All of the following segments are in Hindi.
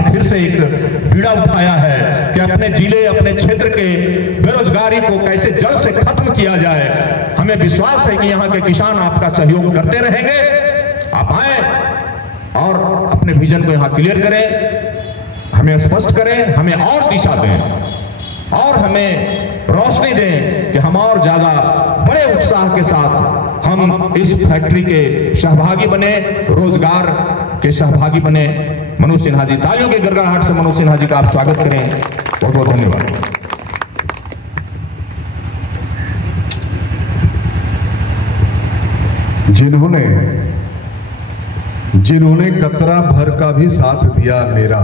ने फिर से एक बीड़ा उठाया है कि अपने जिले अपने क्षेत्र के बेरोजगारी को कैसे जड़ से खत्म किया जाए। हमें विश्वास है कि यहाँ के किसान आपका सहयोग करते रहेंगे। आप आए और अपने विजन को यहाँ क्लियर करें, हमें स्पष्ट करें, हमें और दिशा दें और हमें रोशनी दें कि हम और ज्यादा बड़े उत्साह के साथ हम इस फैक्ट्री के सहभागी बने, रोजगार के सहभागी बने। मनोज सिन्हा जी, तालियों की गड़गड़ाहट से मनोज सिन्हा जी का आप स्वागत करें। बहुत बहुत धन्यवाद। जिन्होंने कतरा भर का भी साथ दिया मेरा,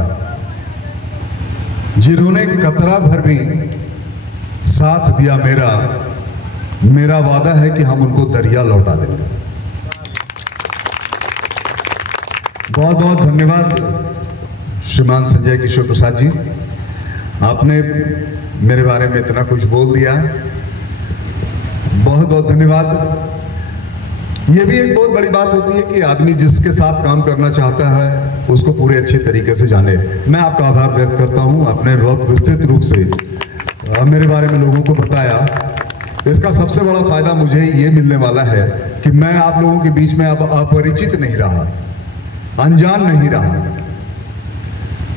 जिन्होंने कतरा भर भी साथ दिया मेरा वादा है कि हम उनको दरिया लौटा देंगे। बहुत बहुत धन्यवाद श्रीमान संजय किशोर प्रसाद जी, आपने मेरे बारे में इतना कुछ बोल दिया, बहुत बहुत धन्यवाद। ये भी एक बहुत बड़ी बात होती है कि आदमी जिसके साथ काम करना चाहता है उसको पूरे अच्छे तरीके से जाने। मैं आपका आभार व्यक्त करता हूं, आपने बहुत विस्तृत रूप से मेरे बारे में लोगों को बताया। इसका सबसे बड़ा फायदा मुझे ये मिलने वाला है कि मैं आप लोगों के बीच में अब अपरिचित नहीं रहा, अनजान नहीं रहा।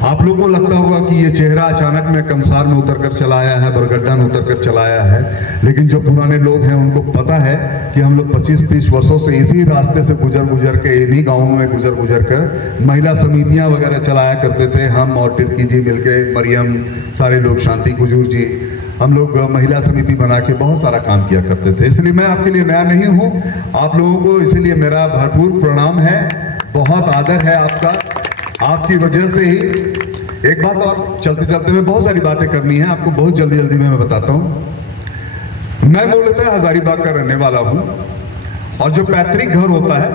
आप लोगों को लगता होगा कि ये चेहरा अचानक में कमसार में उतरकर चला आया है, बरगड्ढा में उतरकर चला आया है, लेकिन जो पुराने लोग हैं उनको पता है कि हम लोग 25-30 वर्षों से इसी रास्ते से गुजर के इन्हीं गाँवों में गुजर कर महिला समितियां वगैरह चलाया करते थे। हम और टिर्की जी मिलके, मरियम, सारे लोग, शांति कुजूर जी, हम लोग महिला समिति बना के बहुत सारा काम किया करते थे। इसलिए मैं आपके लिए नया नहीं हूँ, आप लोगों को इसीलिए मेरा भरपूर प्रणाम है, बहुत आदर है आपका। आपकी वजह से ही एक बात और, चलते चलते में बहुत सारी बातें करनी है आपको, बहुत जल्दी में मैं बताता हूं। मैं मूलतः हजारीबाग का रहने वाला हूं और जो पैतृक घर होता है,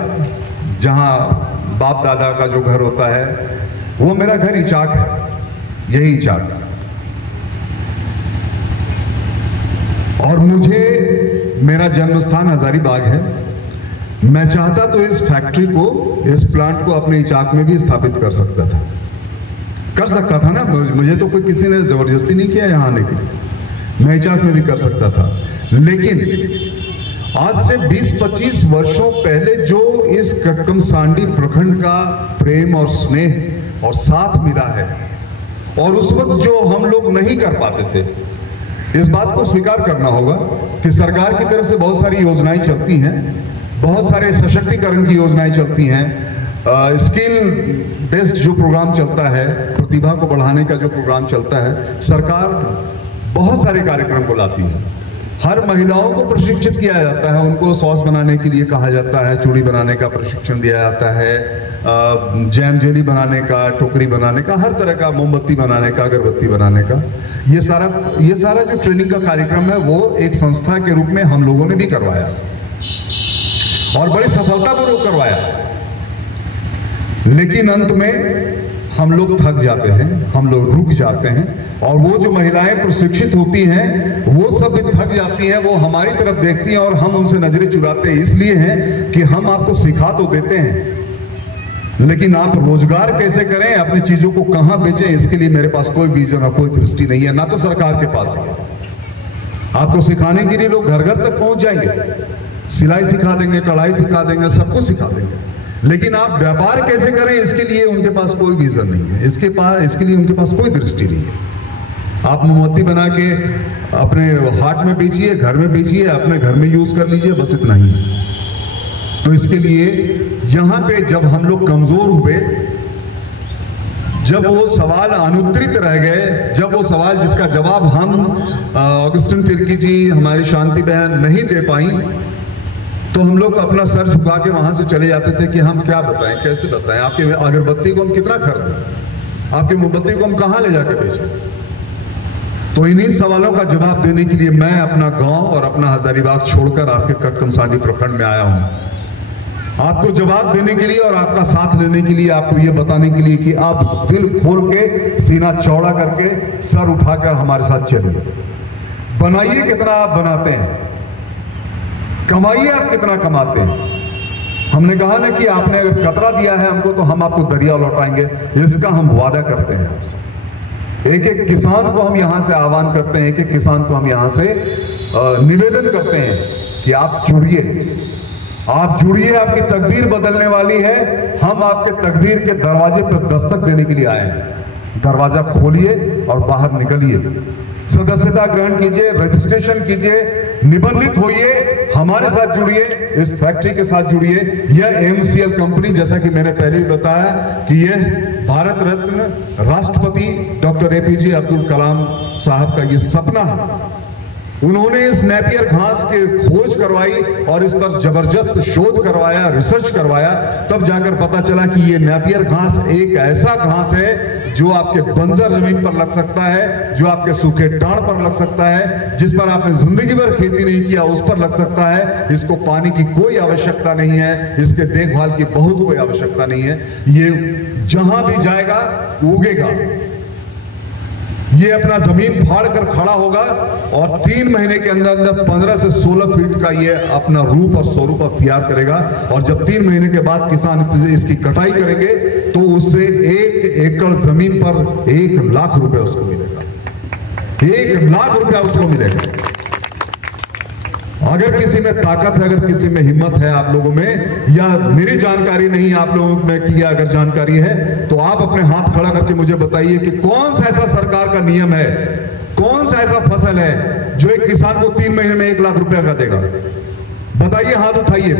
जहां बाप दादा का जो घर होता है, वो मेरा घर इचाक है, यही इचाक। और मुझे मेरा जन्म स्थान हजारीबाग है। मैं चाहता तो इस फैक्ट्री को, इस प्लांट को अपने इचाक में भी स्थापित कर सकता था ना। मुझे तो कोई किसी ने जबरदस्ती नहीं किया यहाँ आने के लिए, मैं इचाक में भी कर सकता था। लेकिन आज से 20-25 वर्षों पहले जो इस कटकमसांडी प्रखंड का प्रेम और स्नेह और साथ मिला है, और उस वक्त जो हम लोग नहीं कर पाते थे, इस बात को स्वीकार करना होगा कि सरकार की तरफ से बहुत सारी योजनाएं चलती हैं, बहुत सारे सशक्तिकरण की योजनाएं चलती हैं, स्किल बेस्ड जो प्रोग्राम चलता है, प्रतिभा को बढ़ाने का जो प्रोग्राम चलता है, सरकार बहुत सारे कार्यक्रम को लाती है। हर महिलाओं को प्रशिक्षित किया जाता है, उनको सॉस बनाने के लिए कहा जाता है, चूड़ी बनाने का प्रशिक्षण दिया जाता है, जैम जेली बनाने का, टोकरी बनाने का, हर तरह का, मोमबत्ती बनाने का, अगरबत्ती बनाने का, ये सारा जो ट्रेनिंग का कार्यक्रम है वो एक संस्था के रूप में हम लोगों ने भी करवाया और बड़ी सफलतापूर्वक करवाया। लेकिन अंत में हम लोग थक जाते हैं, हम लोग रुक जाते हैं, और वो जो महिलाएं प्रशिक्षित होती हैं वो सब भी थक जाती हैं, वो हमारी तरफ देखती हैं और हम उनसे नजरें चुराते इसलिए हैं कि हम आपको सिखा तो देते हैं, लेकिन आप रोजगार कैसे करें, अपनी चीजों को कहां बेचें, इसके लिए मेरे पास कोई विजन और कोई दृष्टि नहीं है, ना तो सरकार के पास है। आपको सिखाने के लिए लोग घर घर तक पहुंच जाएंगे, सिलाई सिखा देंगे, कढ़ाई सिखा देंगे, सब कुछ सिखा देंगे, लेकिन आप व्यापार कैसे करें इसके लिए उनके पास कोई विजन नहीं है, इसके लिए उनके पास कोई दृष्टि नहीं है। आप मोमबत्ती बना के अपने हाट में बेचिए, घर में बेचिए, अपने घर में यूज कर लीजिए, बस इतना ही। तो इसके लिए यहां पे जब हम लोग कमजोर हुए, जब वो सवाल अनुत्तरित रह गए, जब वो सवाल जिसका जवाब हम ऑगस्टिन तिर्की जी, हमारी शांति बहन नहीं दे पाई, तो हम लोग अपना सर झुका के वहां से चले जाते थे कि हम क्या बताएं, कैसे बताएं, आपके अगरबत्ती को हम कितना खरीदें, आपकी मोमबत्ती को हम कहां ले जाकर बेचें। तो इन्हीं सवालों का जवाब देने के लिए मैं अपना गांव और अपना हजारीबाग छोड़कर आपके कटकमसांडी प्रखंड में आया हूं, आपको जवाब देने के लिए और आपका साथ लेने के लिए, आपको यह बताने के लिए कि आप दिल खोल के, सीना चौड़ा करके, सर उठाकर हमारे साथ चलिए। बनाइए कितना आप बनाते हैं, कमाइए आप कितना कमाते हैं, हमने कहा ना कि आपने अगर कतरा दिया है हमको तो हम आपको दरिया लौटाएंगे, इसका हम वादा करते हैं आपसे। एक एक किसान को हम यहां से आह्वान करते हैं, एक एक किसान को हम यहां से निवेदन करते हैं कि आप जुड़िए, आप जुड़िए, आपकी तकदीर बदलने वाली है। हम आपके तकदीर के दरवाजे पर दस्तक देने के लिए आए हैं। दरवाजा खोलिए और बाहर निकलिए, सदस्यता ग्रहण कीजिए, रजिस्ट्रेशन कीजिए, निबंधित होइए, हमारे साथ जुड़िए, इस फैक्ट्री के साथ जुड़िए। यह एमसीएल कंपनी, जैसा कि मैंने पहले भी बताया कि यह भारत रत्न राष्ट्रपति डॉक्टर एपीजे अब्दुल कलाम साहब का यह सपना है। उन्होंने इस नेपियर घास की खोज करवाई और इस पर जबरदस्त शोध करवाया, रिसर्च करवाया, तब जाकर पता चला कि ये नेपियर घास एक ऐसा घास है जो आपके बंजर जमीन पर लग सकता है, जो आपके सूखे टाड़ पर लग सकता है, जिस पर आपने जिंदगी भर खेती नहीं किया उस पर लग सकता है। इसको पानी की कोई आवश्यकता नहीं है, इसके देखभाल की बहुत कोई आवश्यकता नहीं है। ये जहां भी जाएगा उगेगा, ये अपना जमीन फाड़ कर खड़ा होगा और 3 महीने के अंदर अंदर 15 से 16 फीट का ये अपना रूप और स्वरूप अख्तियार करेगा। और जब 3 महीने के बाद किसान इसकी कटाई करेंगे तो उससे 1 एकड़ जमीन पर 1 लाख रुपए उसको मिलेगा, 1 लाख रुपया उसको मिलेगा। अगर किसी में ताकत है, अगर किसी में हिम्मत है आप लोगों में, या मेरी जानकारी नहीं आप लोगों में की अगर जानकारी है तो आप अपने हाथ खड़ा करके मुझे बताइए कि कौन सा ऐसा सरकार का नियम है, कौन सा ऐसा फसल है जो एक किसान को 3 महीने में 1 लाख रुपया का देगा। बताइए, हाथ उठाइए।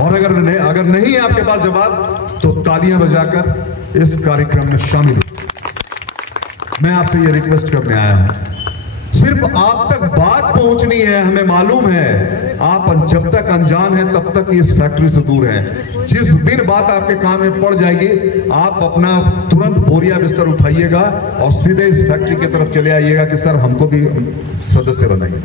और अगर नहीं है आपके पास जवाब तो तालियां बजाकर इस कार्यक्रम में शामिल हो। मैं आपसे ये रिक्वेस्ट करने आया हूं, सिर्फ आप तक बात पहुंचनी है। हमें मालूम है आप जब तक अनजान हैं तब तक इस फैक्ट्री से दूर हैं। जिस दिन बात आपके कान में पड़ जाएगी आप अपना तुरंत बोरिया बिस्तर उठाइएगा और सीधे इस फैक्ट्री की तरफ चले आइएगा कि सर हमको भी सदस्य बनाइए।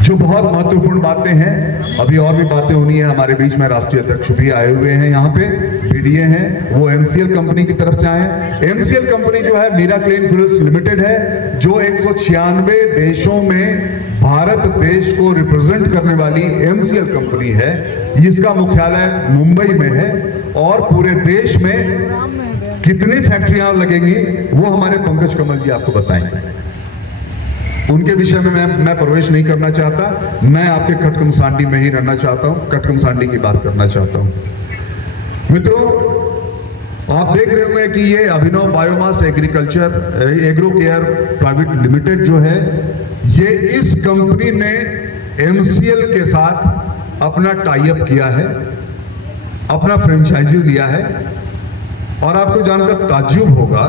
जो बहुत महत्वपूर्ण बातें हैं, अभी और भी बातें होनी है। हमारे बीच में राष्ट्रीय अध्यक्ष भी आए हुए हैं, यहाँ पे बीडीए हैं, वो एमसीएल कंपनी की तरफ से आए हैं। एमसीएल कंपनी जो है मिराक्लेन फ्यूल्स लिमिटेड है, जो 196 देशों में भारत देश को रिप्रेजेंट करने वाली एमसीएल कंपनी है। इसका मुख्यालय मुंबई में है और पूरे देश में कितनी फैक्ट्रियां लगेंगी वो हमारे पंकज कमल जी आपको बताएंगे। उनके विषय में मैं प्रवेश नहीं करना चाहता। मैं आपके कटकमसांडी में ही रहना चाहता हूं, कटकमसांडी की बात करना चाहता हूं। मित्रों, आप देख रहे होंगे कि ये Abhinav biomass agro care private limited जो है, ये इस कंपनी ने एमसीएल के साथ अपना टाई अप किया है, अपना फ्रेंचाइजी लिया है। और आपको जानकर ताज्जुब होगा,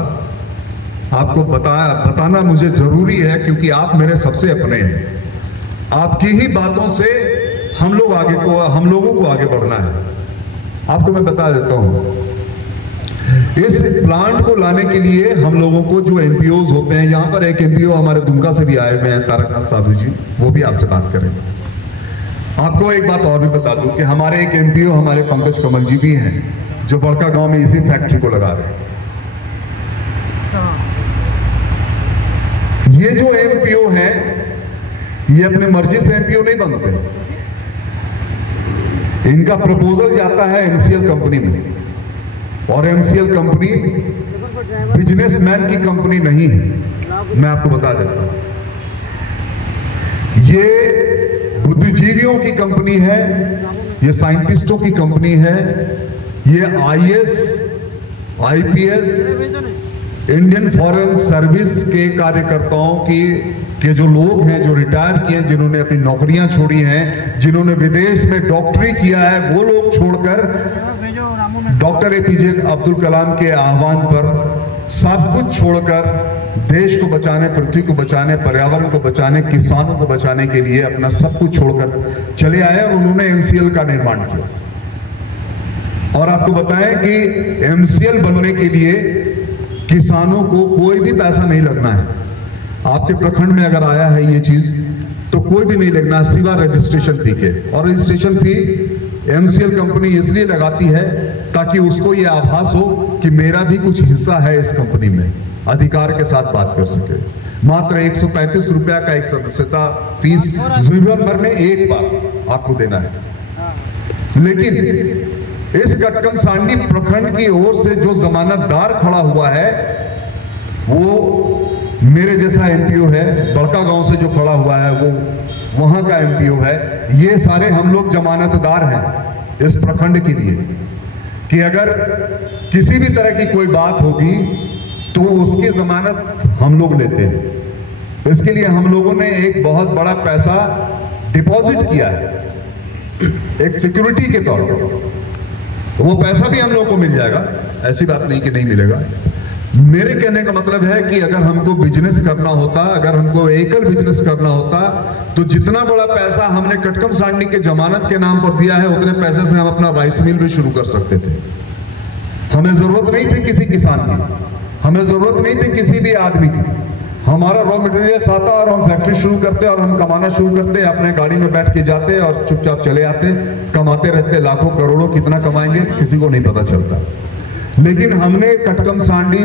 आपको बताना मुझे जरूरी है क्योंकि आप मेरे सबसे अपने हैं। आपकी ही बातों से हम लोगों को आगे बढ़ना है। आपको मैं बता देता हूं, इस प्लांट को लाने के लिए हम लोगों को जो एमपीओज होते हैं, यहां पर एक एमपीओ हमारे दुमका से भी आए हुए हैं, तारकनाथ साधु जी, वो भी आपसे बात करेंगे। आपको एक बात और भी बता दूं कि हमारे एक एमपीओ हमारे पंकज कमल जी भी हैं, जो बड़का गांव में इसी फैक्ट्री को लगा रहे हैं। ये जो एमपीओ है, ये अपने मर्जी से एमपीओ नहीं बनते। इनका प्रपोजल जाता है एमसीएल कंपनी में, और एमसीएल कंपनी बिजनेसमैन की कंपनी नहीं है। मैं आपको बता देता हूं, ये बुद्धिजीवियों की कंपनी है, ये साइंटिस्टों की कंपनी है, ये IAS, IPS, Indian foreign service के कार्यकर्ताओं के जो लोग हैं, जो रिटायर किए हैं, जिन्होंने अपनी नौकरियां छोड़ी हैं, जिन्होंने विदेश में डॉक्टरी किया है, वो लोग छोड़कर डॉक्टर एपीजे अब्दुल कलाम के आह्वान पर सब कुछ छोड़कर देश को बचाने, पृथ्वी को बचाने, पर्यावरण को बचाने, किसानों को बचाने के लिए अपना सब कुछ छोड़कर चले आए और उन्होंने एमसीएल का निर्माण किया। और आपको बताएं कि एमसीएल बनने के लिए किसानों को कोई भी पैसा नहीं लगना है। आपके प्रखंड में अगर आया है ये चीज तो कोई भी नहीं लगना सिवा रजिस्ट्रेशन फी के। और रजिस्ट्रेशन फी एमसीएल कंपनी इसलिए लगाती है ताकि उसको ये आभास हो कि मेरा भी कुछ हिस्सा है इस कंपनी में, अधिकार के साथ बात कर सके। मात्र 135 रुपया का एक सदस्यता फीस जीवन भर में एक बार आपको देना है। लेकिन इस कटकमसांडी प्रखंड की ओर से जो जमानतदार खड़ा हुआ है वो मेरे जैसा एमपीओ है, बड़का गांव से जो खड़ा हुआ है वो वहां का एमपीओ है। ये सारे हम लोग जमानतदार हैं इस प्रखंड के लिए कि अगर किसी भी तरह की कोई बात होगी तो उसकी जमानत हम लोग लेते हैं। इसके लिए हम लोगों ने एक बहुत बड़ा पैसा डिपॉजिट किया है एक सिक्योरिटी के तौर पर। वो पैसा भी हम लोगों को मिल जाएगा, ऐसी बात नहीं कि नहीं मिलेगा। मेरे कहने का मतलब है कि अगर हमको बिजनेस करना होता, अगर हमको एकल बिजनेस करना होता तो जितना बड़ा पैसा हमने कटकमसांडी के जमानत के नाम पर दिया है उतने पैसे से हम अपना राइस मिल भी शुरू कर सकते थे। हमें जरूरत नहीं थी किसी किसान की, हमें जरूरत नहीं थी किसी भी आदमी की। हमारा रॉ मटेरियल आता और हम फैक्ट्री शुरू करते और हम कमाना शुरू करते, अपने गाड़ी में बैठ के जाते और चुपचाप चले आते, कमाते रहते, लाखों करोड़ों कितना कमाएंगे किसी को नहीं पता चलता। लेकिन हमने कटकमसांडी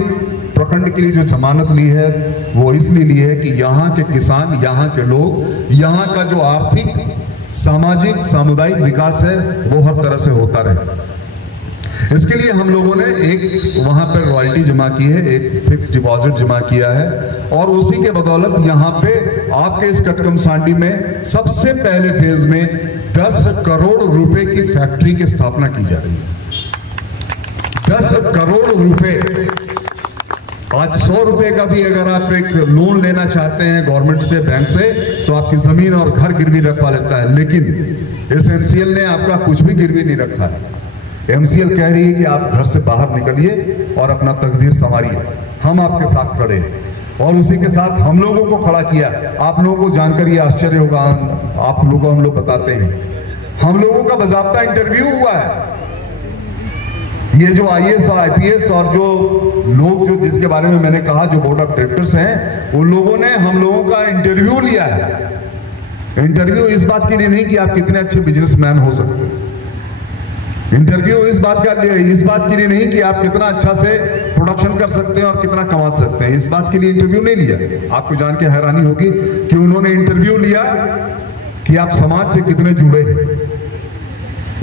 प्रखंड के लिए जो जमानत ली है वो इसलिए ली है कि यहाँ के किसान, यहाँ के लोग, यहाँ का जो आर्थिक, सामाजिक, सामुदायिक विकास है वो हर तरह से होता रहे। इसके लिए हम लोगों ने एक वहां पर रॉयल्टी जमा की है, एक फिक्स डिपॉजिट जमा किया है और उसी के बदौलत यहाँ पे आपके इस कटकमसांडी में सबसे पहले फेज में 10 करोड़ रुपए की फैक्ट्री की स्थापना की जा रही है। 10 करोड़ रुपए। आज 100 रुपए का भी अगर आप एक लोन लेना चाहते हैं गवर्नमेंट से, बैंक से, तो आपकी जमीन और घर गिरवी रखवा लेता है। लेकिन इस एमसीएल ने आपका कुछ भी गिरवी नहीं रखा है। एमसीएल कह रही है कि आप घर से बाहर निकलिए और अपना तकदीर संवारिए, हम आपके साथ खड़े हैं। और उसी के साथ हम लोगों को खड़ा किया। आप लोगों को जानकर ये आश्चर्य होगा, आप लोगों को हम लोग बताते हैं, हम लोगों का बाकायदा इंटरव्यू हुआ है। ये जो आईएएस और आईपीएस और जो लोग जो जिसके बारे में मैंने कहा जो बोर्ड ऑफ डायरेक्टर्स हैं, उन लोगों ने हम लोगों का इंटरव्यू लिया है। इंटरव्यू इस बात के लिए नहीं कि आप कितने अच्छे बिजनेसमैन हो सकते हैं, इंटरव्यू इस बात के लिए नहीं कि आप कितना अच्छा से प्रोडक्शन कर सकते हैं और कितना कमा सकते हैं, इस बात के लिए इंटरव्यू नहीं लिया। आपको जान के हैरानी होगी कि उन्होंने इंटरव्यू लिया कि आप समाज से कितने जुड़े हैं।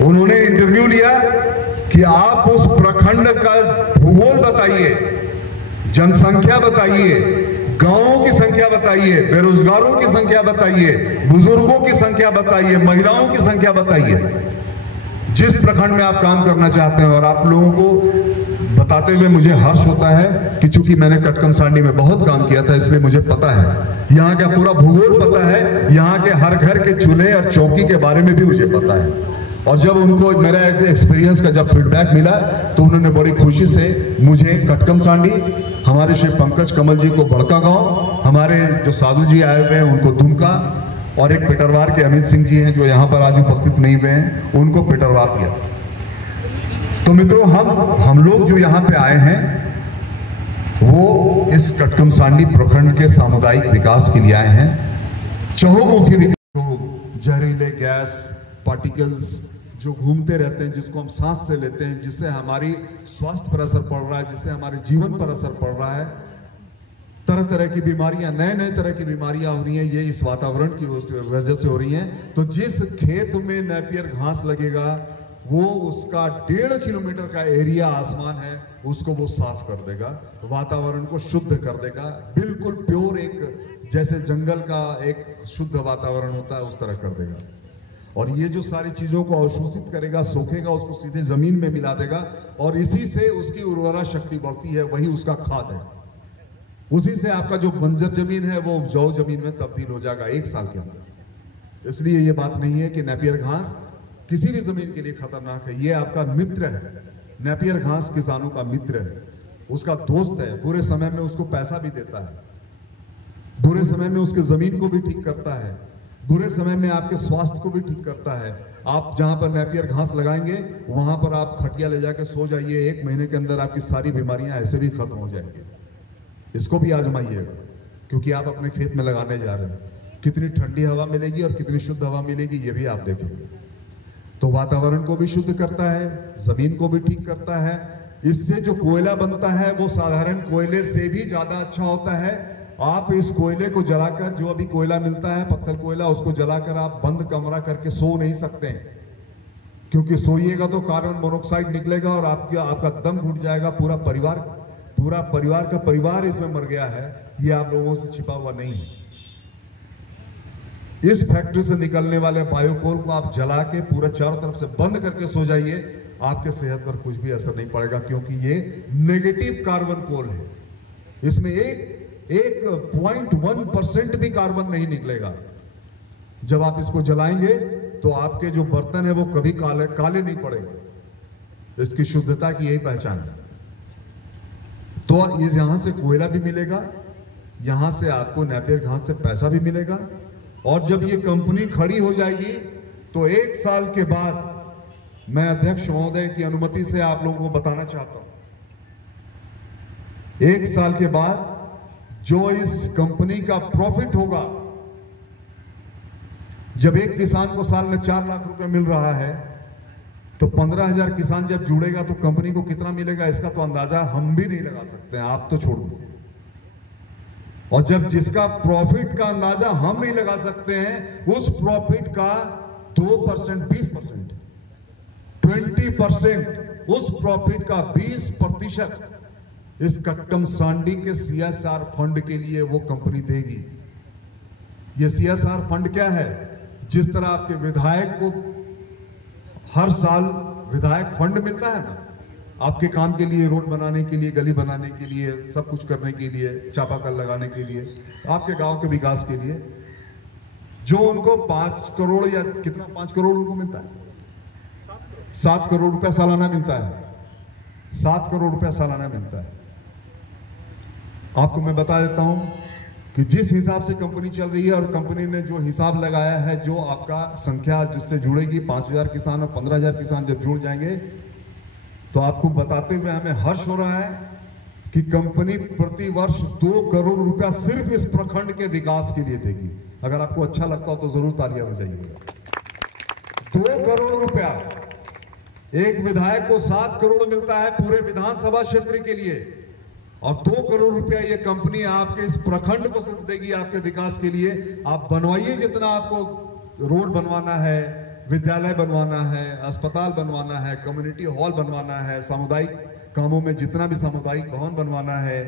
उन्होंने इंटरव्यू लिया कि आप उस प्रखंड का भूगोल बताइए, जनसंख्या बताइए, गांवों की संख्या बताइए, बेरोजगारों की संख्या बताइए, बुजुर्गों की संख्या बताइए, महिलाओं की संख्या बताइए, जिस प्रखंड में आप काम करना चाहते हैं। और आप लोगों को बताते हुए मुझे हर्ष होता है कि चूंकि मैंने कटकमसांडी में बहुत काम किया था इसलिए मुझे पता है, यहाँ का पूरा भूगोल पता है, यहाँ के हर घर के चूल्हे और चौकी के बारे में भी मुझे पता है। और जब उनको मेरा एक्सपीरियंस का जब फीडबैक मिला तो उन्होंने बड़ी खुशी से मुझे कटकमसांडी, हमारे श्री पंकज कमल जी को बड़का गांव, हमारे जो साधु जी आए हुए हैं उनको दुमका, और एक पिटरवार के अमित सिंह जी हैं जो यहाँ पर आज उपस्थित नहीं हुए हैं, उनको पिटरवार दिया। तो मित्रों, हम लोग जो यहाँ पे आए हैं वो इस कटकमसांडी प्रखंड के सामुदायिक विकास के लिए आए हैं। चहुमुखी विकास, जहरीले गैस पार्टिकल्स जो घूमते रहते हैं, जिसको हम सांस से लेते हैं, जिससे हमारी स्वास्थ्य पर असर पड़ रहा है, जिससे हमारे जीवन पर असर पड़ रहा है, तरह तरह की बीमारियां, नए तरह की बीमारियां हो रही हैं, ये इस वातावरण की वजह से हो रही हैं। तो जिस खेत में नेपियर घास लगेगा वो उसका 1.5 किलोमीटर का एरिया आसमान है उसको वो साफ कर देगा, वातावरण को शुद्ध कर देगा, बिल्कुल प्योर, एक जैसे जंगल का एक शुद्ध वातावरण होता है उस तरह कर देगा। और ये जो सारी चीजों को अवशोषित करेगा, सोखेगा, उसको सीधे जमीन में मिला देगा और इसी से उसकी उर्वरा शक्ति बढ़ती है, वही उसका खाद है। उसी से आपका जो बंजर जमीन है वो उपजाऊ जमीन में तब्दील हो जाएगा 1 साल के अंदर। इसलिए ये बात नहीं है कि नेपियर घास किसी भी जमीन के लिए खतरनाक है, ये आपका मित्र है। नेपियर घास किसानों का मित्र है, उसका दोस्त है, बुरे समय में उसको पैसा भी देता है, बुरे समय में उसके जमीन को भी ठीक करता है, बुरे समय में आपके स्वास्थ्य को भी ठीक करता है। आप जहां पर नेपियर घास लगाएंगे वहां पर आप खटिया ले जाकर सो जाइए, 1 महीने के अंदर आपकी सारी बीमारियां ऐसे भी खत्म हो जाएंगी। इसको भी आजमाइएगा क्योंकि आप अपने खेत में लगाने जा रहे हैं। कितनी ठंडी हवा मिलेगी और कितनी शुद्ध हवा मिलेगी ये भी आप देखेंगे। तो वातावरण को भी शुद्ध करता है, जमीन को भी ठीक करता है। इससे जो कोयला बनता है वो साधारण कोयले से भी ज्यादा अच्छा होता है आप इस कोयले को जलाकर, जो अभी कोयला मिलता है पत्थर कोयला, उसको जलाकर आप बंद कमरा करके सो नहीं सकते हैं, क्योंकि सोइएगा तो कार्बन मोनोऑक्साइड निकलेगा और आपका दम घुट जाएगा। पूरा परिवार का परिवार इसमें मर गया है। ये आप लोगों से छिपा हुआ नहीं है। इस फैक्ट्री से निकलने वाले बायोकोल को आप जला के पूरा चारों तरफ से बंद करके सो जाइए, आपके सेहत पर कुछ भी असर नहीं पड़ेगा, क्योंकि ये नेगेटिव कार्बन कोल है। इसमें एक 0.1% भी कार्बन नहीं निकलेगा। जब आप इसको जलाएंगे तो आपके जो बर्तन है वो कभी काले नहीं पड़ेंगे। इसकी शुद्धता की यही पहचान है। तो यहां से कोयला भी मिलेगा, यहां से आपको नेपियर घास से पैसा भी मिलेगा, और जब ये कंपनी खड़ी हो जाएगी तो 1 साल के बाद, मैं अध्यक्ष महोदय की अनुमति से आप लोगों को बताना चाहता हूं, 1 साल के बाद जो इस कंपनी का प्रॉफिट होगा, जब एक किसान को साल में 4 लाख रुपए मिल रहा है, तो 15,000 किसान जब जुड़ेगा तो कंपनी को कितना मिलेगा, इसका तो अंदाजा हम भी नहीं लगा सकते हैं, आप तो छोड़ दो। और जब जिसका प्रॉफिट का अंदाजा हम नहीं लगा सकते हैं, उस प्रॉफिट का 2%, 20%, 20%, उस प्रॉफिट का 20% इस कट्टम सांडी के CSR फंड के लिए वो कंपनी देगी। ये CSR फंड क्या है? जिस तरह आपके विधायक को हर साल विधायक फंड मिलता है ना, आपके काम के लिए, रोड बनाने के लिए, गली बनाने के लिए, सब कुछ करने के लिए, चापाकल लगाने के लिए, आपके गांव के विकास के लिए, जो उनको 5 करोड़ या कितना, 5 करोड़ उनको मिलता है, 7 करोड़ रुपया सालाना मिलता है, 7 करोड़ रुपया सालाना मिलता है। आपको मैं बता देता हूं कि जिस हिसाब से कंपनी चल रही है, और कंपनी ने जो हिसाब लगाया है, जो आपका संख्या जिससे जुड़ेगी, 5,000 किसान और 15,000 किसान जब जुड़ जाएंगे, तो आपको बताते हुए हमें हर्ष हो रहा है कि कंपनी प्रति वर्ष 2 करोड़ रुपया सिर्फ इस प्रखंड के विकास के लिए देगी। अगर आपको अच्छा लगता हो तो जरूर तालियां बजाइएगा। 2 करोड़ रुपया, एक विधायक को 7 करोड़ मिलता है पूरे विधानसभा क्षेत्र के लिए, और 2 करोड़ रुपया ये कंपनी आपके इस प्रखंड को सिर्फ देगी आपके विकास के लिए। आप बनवाइए जितना आपको रोड बनवाना है, विद्यालय बनवाना है, अस्पताल बनवाना है, कम्युनिटी हॉल बनवाना है, सामुदायिक कामों में जितना भी सामुदायिक भवन बनवाना है,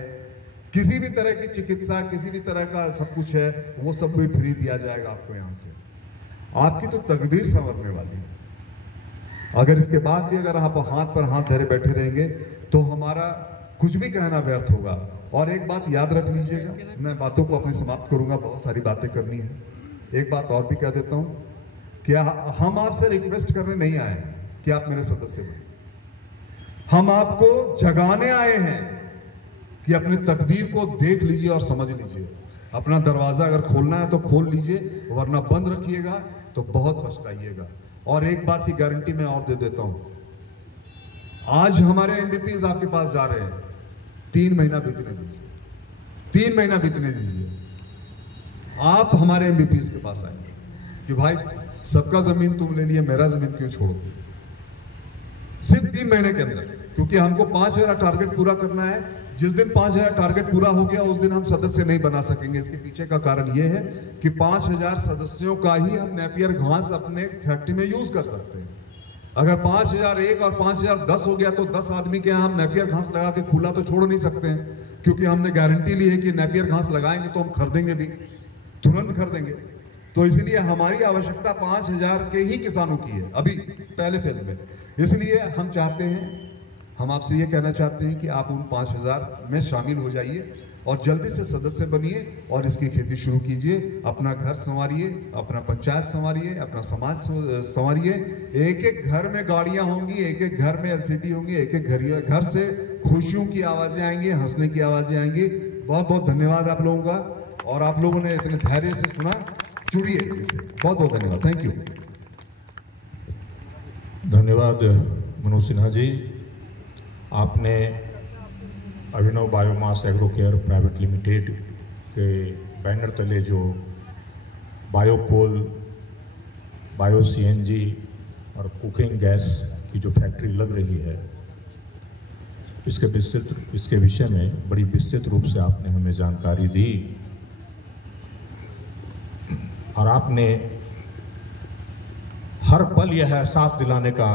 किसी भी तरह की चिकित्सा, किसी भी तरह का सब कुछ है, वो सब भी फ्री दिया जाएगा आपको। यहां से आपकी तो तकदीर संवरने वाली है। अगर इसके बाद भी अगर आप हाथ पर हाथ धरे बैठे रहेंगे तो हमारा कुछ भी कहना व्यर्थ होगा। और एक बात याद रख लीजिएगा, मैं बातों को अपनी समाप्त करूंगा, बहुत सारी बातें करनी है। एक बात और भी कह देता हूं कि हम आपसे रिक्वेस्ट करने नहीं आए कि आप मेरे सदस्य बने, हम आपको जगाने आए हैं कि अपनी तकदीर को देख लीजिए और समझ लीजिए। अपना दरवाजा अगर खोलना है तो खोल लीजिए, वरना बंद रखिएगा तो बहुत पछताइएगा। और एक बात की गारंटी मैं और दे देता हूं, आज हमारे एमबीपीज आपके पास जा रहे हैं, 3 महीना बीतने दीजिए, 3 महीना बीतने दीजिए, आप हमारे एमबीपीज के पास आएंगे कि भाई सबका जमीन तुम ले लिए, मेरा जमीन क्यों छोड़ो? सिर्फ 3 महीने के अंदर, क्योंकि हमको 5,000 टारगेट पूरा करना है। जिस दिन 5,000 टारगेट पूरा हो गया उस दिन हम सदस्य नहीं बना सकेंगे। इसके पीछे का कारण यह है कि 5,000 सदस्यों का ही हम नेपियर घास अपने फैक्ट्री में यूज कर सकते हैं। अगर 5,001 और 5,010 हो गया तो 10 आदमी के यहाँ हम नेपियर घास लगा के खुला तो छोड़ नहीं सकते हैं, क्योंकि हमने गारंटी ली है कि नेपियर घास लगाएंगे तो हम खरीदेंगे भी, तुरंत खरीदेंगे। तो इसलिए हमारी आवश्यकता 5,000 के ही किसानों की है अभी पहले फेज में। इसलिए हम चाहते हैं, हम आपसे ये कहना चाहते हैं कि आप उन 5,000 में शामिल हो जाइए और जल्दी से सदस्य बनिए और इसकी खेती शुरू कीजिए। अपना घर संवारिए, अपना पंचायत संवारिए, अपना समाज संवारिए। एक एक घर में गाड़ियां होंगी, एक एक घर में एलसीडी होंगी, एक एक घर से खुशियों की आवाजें आएंगी, हंसने की आवाजें आएंगी। बहुत बहुत धन्यवाद आप लोगों का, और आप लोगों ने इतने धैर्य से सुना। जुड़िए इससे, बहुत बहुत धन्यवाद। Thank you. धन्यवाद मनोज सिन्हा जी। आपने Abhinav biomass agro care private limited के बैनर तले जो बायोकोल, बायो सीएनजी और कुकिंग गैस की जो फैक्ट्री लग रही है, इसके विषय में बड़ी विस्तृत रूप से आपने हमें जानकारी दी। और आपने हर पल यह एहसास दिलाने का